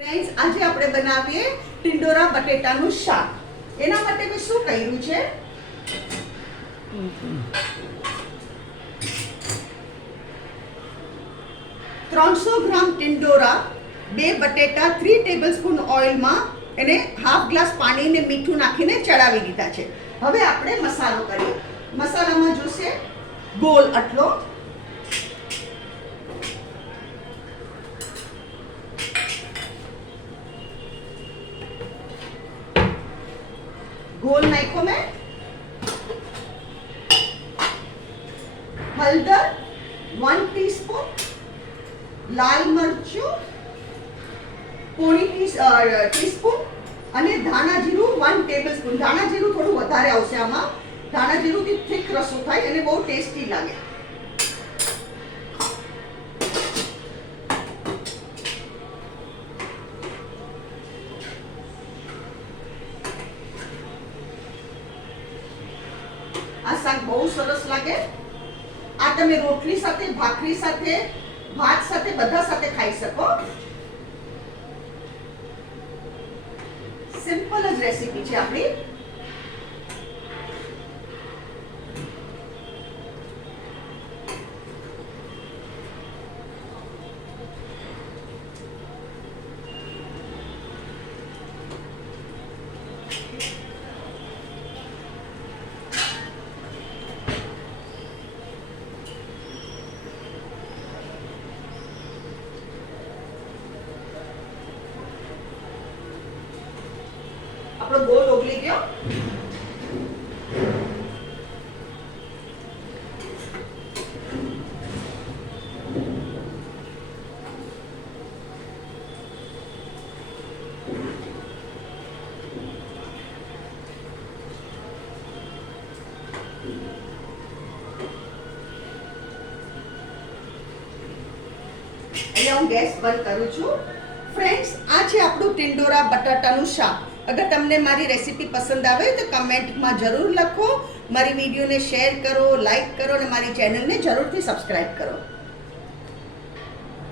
Friends, આજે આપણે બનાવીએ ટિંડોરા બટેટાનું શાક. એના માટે મેં શું કર્યું છે, 300 ગ્રામ ટિંડોરા, 2 બટેટા, 3 ટેબલસ્પૂન ઓઇલમાં એને હાફ ગ્લાસ પાણી ને મીઠું નાખીને ચડાવી દીધા છે. હવે આપણે મસાલો કરીએ. મસાલામાં જોશે ગોળ આટલો, ગોળ નાખ્યો મેં, હળદર 1 ટીસ્પૂન, લાલ મરચું પોણી ટીસ્પૂન અને ધાણા જીરું 1 ટેબલસ્પૂન. ધાણા જીરું થોડું વધારે આવશે આમાં. ધાણા જીરુંથી થીક રસો થાય અને બહુ ટેસ્ટી લાગે. આ શાક બહુ સરસ લાગે. આ તમે રોટલી સાથે, ભાખરી સાથે, ભાત સાથે, બધા સાથે ખાઈ શકો. સિમ્પલ જ રેસીપી છે આપણી. આપણો ગોળ ઓગળી ગયો. અહીંયા હું ગેસ બંધ કરું છું. ફ્રેન્ડ્સ, આ છે આપણું ટિંડોરા બટાટાનું શાક. અગર તમને મારી રેસીપી પસંદ આવે તો કમેન્ટમાં જરૂર લખો. મારી વિડીયોને શેર કરો, લાઈક કરો અને મારી ચેનલને જરૂરથી સબસ્ક્રાઈબ કરો.